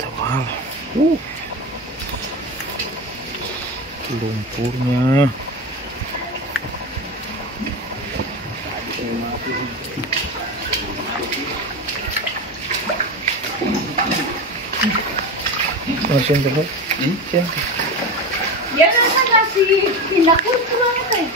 Tebal. Lumpurnya. Masih terus? Ya nasa nasi pinakultura na kayo.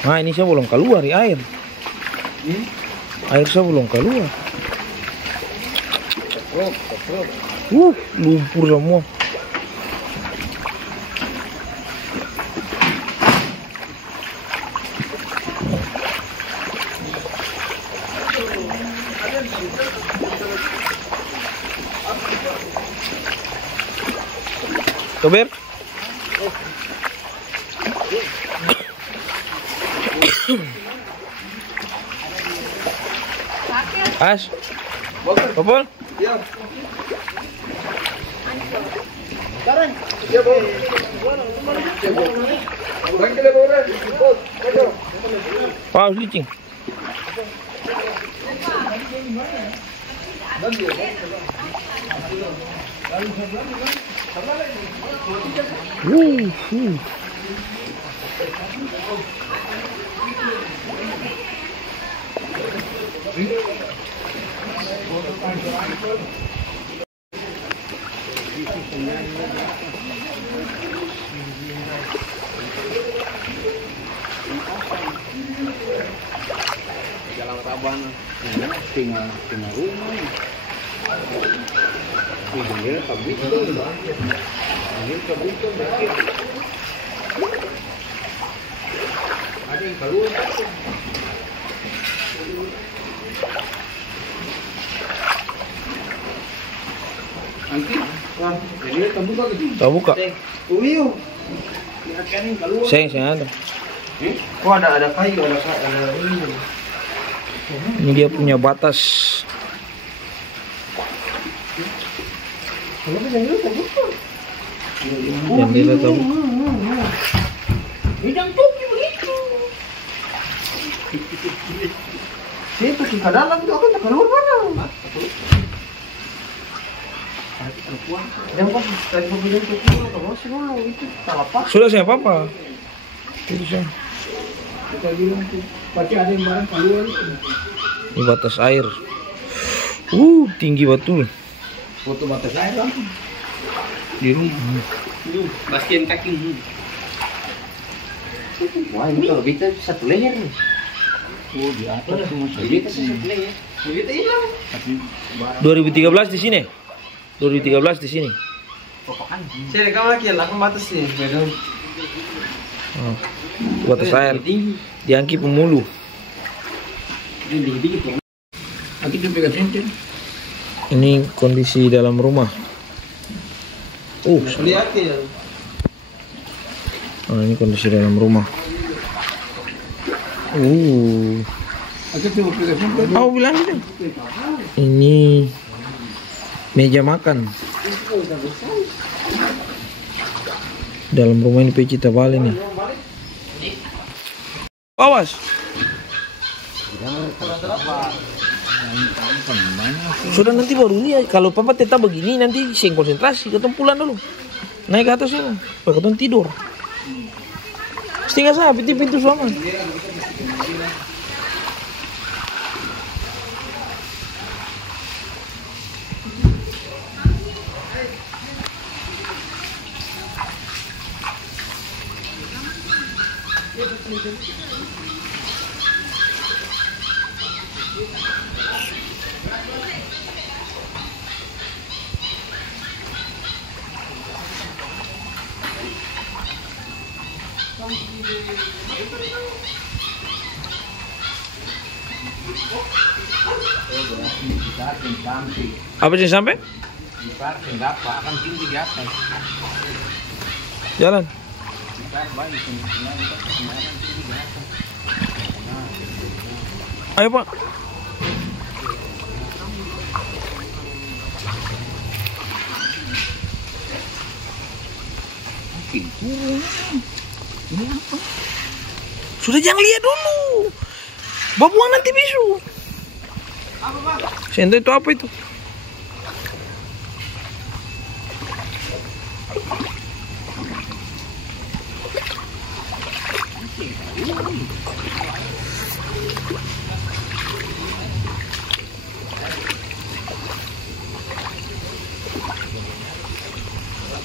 Nah ini saya belum keluar di air. Air saya belum keluar. Lumpur semua. Tober. As. Popol? Iya. Sekarang. Iya, Bu. Paus licing. Jalan Rabang, tinggal rumah. Ini kabit tuh, ini kabit tuh berarti. Ada yang keluar tuh. Angki, wah, jadi terbuka gitu. Terbuka. Uyu, kan yang keluar. Saya ada. Oh ada kayu, ada ini. Ini dia punya batas. Jendela terbuka. Bidang tuki begitu. Situ ke dalam itu akan keluar mana? Yang pas tadi bidang tuki kalau sih dulu itu terlepas. Sudah saya apa? Itu saya. Kita bilang tuh pasti ada yang barang keluar itu. Ini batas air. Tinggi betul. Foto batas air langsung Di rumah. bagian kaki. Wah ini kalau kita satu layer nih. Oh di atas semua. Kita satu layer. Kita hilang. 2013 di sini. 2013 di sini. Saya rekam lagi ya, langsung batas sih. Oh, batas air. Diangki pemulu. Ini kondisi dalam rumah. Lihat ya. Nah, ini kondisi dalam rumah. Aku bilang gitu. Ini meja makan. Dalam rumah ini peci tebal ini. Awas. Sudah nanti baru lihat. Kalau papa tetap begini nanti sing konsentrasi. Ketemu pulang dulu. Naik ke atas dulu. Supaya ketemu tidur. Setengah saya pintu suaman. Apa sih sampai? Akan tinggi di atas. Jalan. Ayo Pak. Pintu. Ini apa? Sudah jangan lihat dulu. Babuang nanti bisu. Apa, Bang? Sento itu apa itu?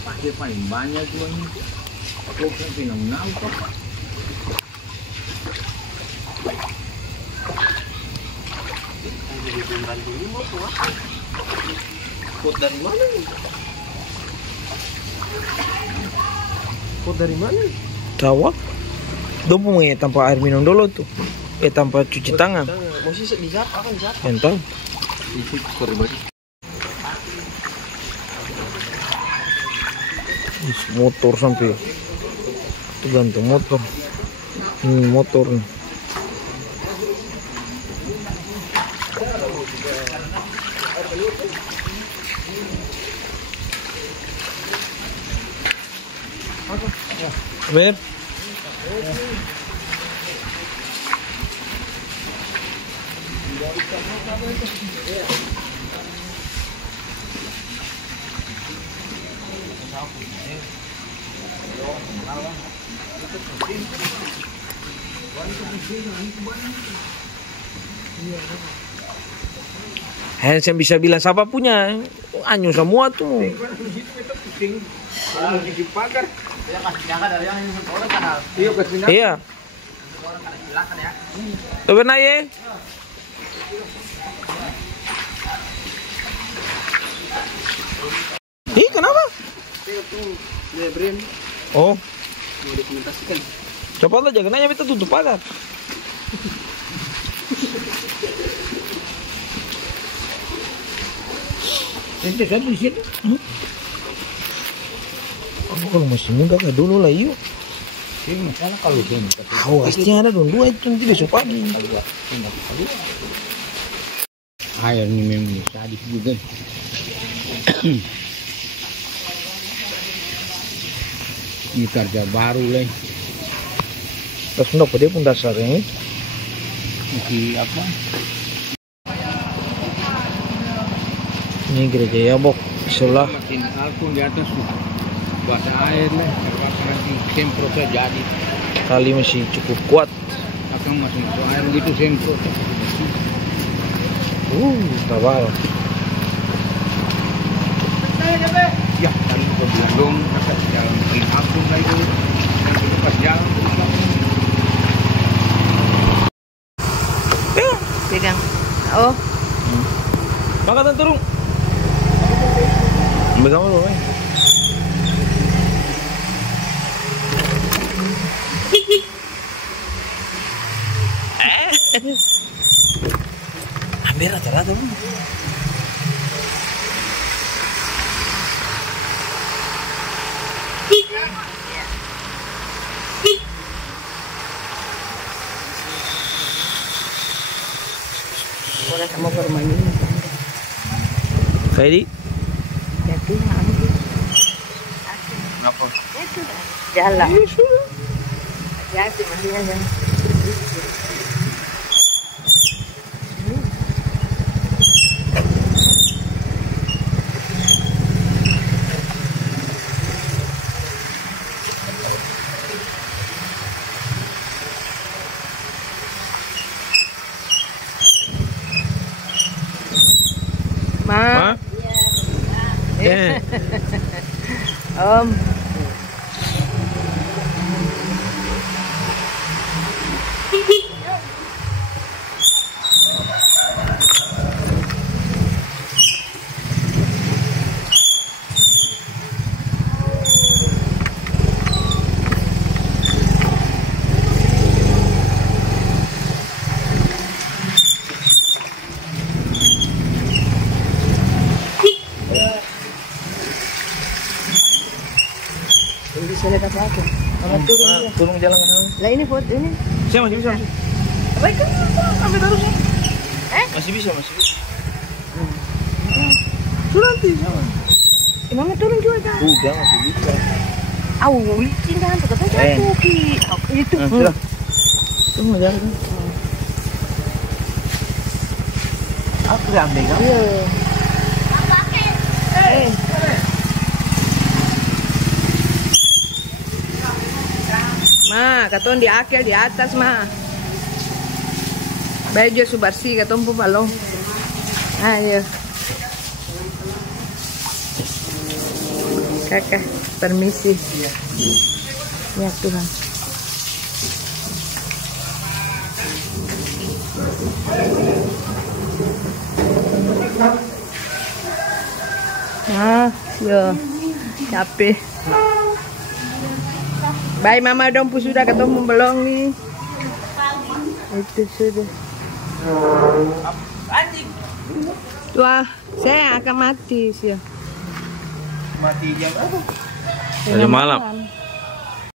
Pakai paling banyak tuh ini. Kok kan pinang-pinang kok. Pot dari mana nih? Pot dari mana? Tahu? Dong mau tanpa air minum dulu tuh. Tanpa cuci tangan. Masih di siapa kan siapa? Entah. Itu korban. Motor sampai itu gantung motor. Ini motor nih. Ver. Yang bisa bilang siapa punya, anyu semua tuh. Iya. Tuh benar ya. Ih, kenapa? Oh. Coba aja, kenanya kita tutup pagar. Itu kan di sini. Aku kalau masih muda kayak dulu lah yuk. Ini masalah kalau sini. Awasnya ada dong dua itu nanti besok pagi. Air ini memang sadis juga. Ini kerja baru lah. Terus kenapa dia pun dasarnya? Masih apa? Ini gereja ya bok, sebelah. Makin alpun di atas tuh. Buat air lah. Terpaksa nanti sempro saja jadi. Kali masih cukup kuat. Akan masuk air begitu sempro. Tabal. Ya, tadi ke Bandung, kakak jalan makin alpun lah itu. Nanti pas jalan. Pegang. Oh. Angkatan turun. Ambil kamu dulu, Ambil rata-rata bang. Wala sama bermain ini. Kayak Jadi ambil. Kenapa? Itu dah. Jalan. Jadi masih ada. Ma. Ya. Om. Bisa lihat apa-apa. Kalau turun dia. Turun jalan kan. Lah ini foto ini. Saya masih bisa. Apa itu? Ambil terus. Masih bisa. Sudah nanti sama. Mama turun juga kan? Udah masih bisa. Licin kan, tetap jatuh ki. Itu. Sudah. Tunggu jalan. Aku udah ambil kan? Iya. Ma, katong di akhir di atas ma. Baju su bersih katong pun balong. Ayo. Kakak, permisi. Ya Tuhan. Yo, capek. Bye mama dong, sudah ketemu belum nih? Itu sudah. Wah, saya akan mati sih. Mati jam apa? Jam malam.